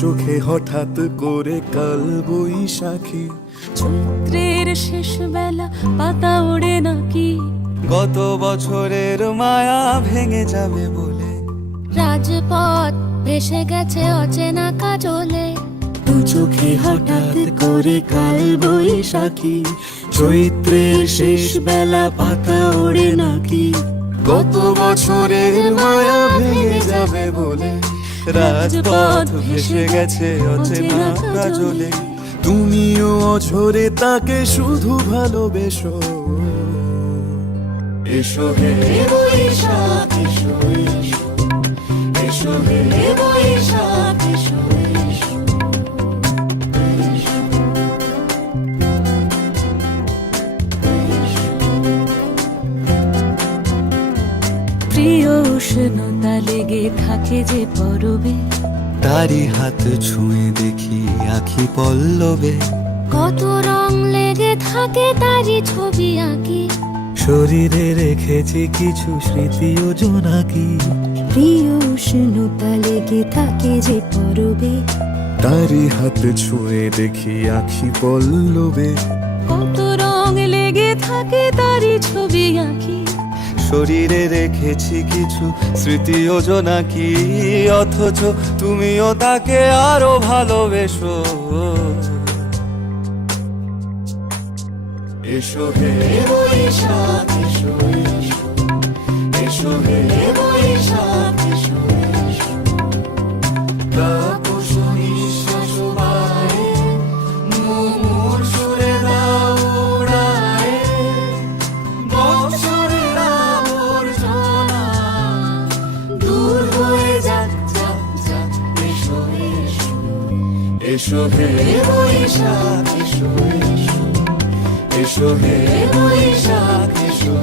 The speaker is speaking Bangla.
চোখে হঠাৎ করে কাল বৈশাখী, চৈত্রের শেষ বেলা পাতা ওড়ে নাকি, গত বছরের মায়া ভেঙে যাবে বলে, রাজপথ ভেসে গেছে অচেনা কাজলে, দু চোখে হঠাৎ করে কাল বৈশাখী, চৈত্রের শেষ বেলা পাতা ওড়ে নাকি, গত বছরের মায়া ভেঙে যাবে বলে, রাজপথ ভেসে গেছে অচেনা কাজলে, তুমিও অঝরে তাকে শুধু ভালোবেসো। এসো হে বৈশাখ এসো এসো, এসো হে বৈশাখ এসো এসো, প্রিয় উষ্ণতা লেগে থাকে যে পরবে, তারি হাত ছুঁয়ে দেখি আখি পল্লবে, কত রং লেগে থাকে তারই ছবি আঁকি, শরীরে রেখেছি কিছু স্মৃতি ও জোনাকি, প্রিয় উষ্ণতা লেগে থাকে যে পরবে, তারি হাত ছুঁয়ে দেখি আখি পল্লবে, কত রং লেগে থাকে তারই ছবি আঁকি, শরীরে রেখেছি কিছু স্মৃতি ও জোনাকি, অথচ তুমিও তাকে আরো ভালোবেসো। এসো হে বৈশাখ এসো এসো, এসো হে বৈশাখ এসো এসো, তাপস নিঃশ্বাস বায়ে, মুমুর সুরে দাও উড়ায়ে, বৎসরের আবর্জনা দূর হয়ে যাক যাক যাক, এসো এসো, এসো হে বৈশাখ এসো এসো, এসো হে বৈশাখ এসো।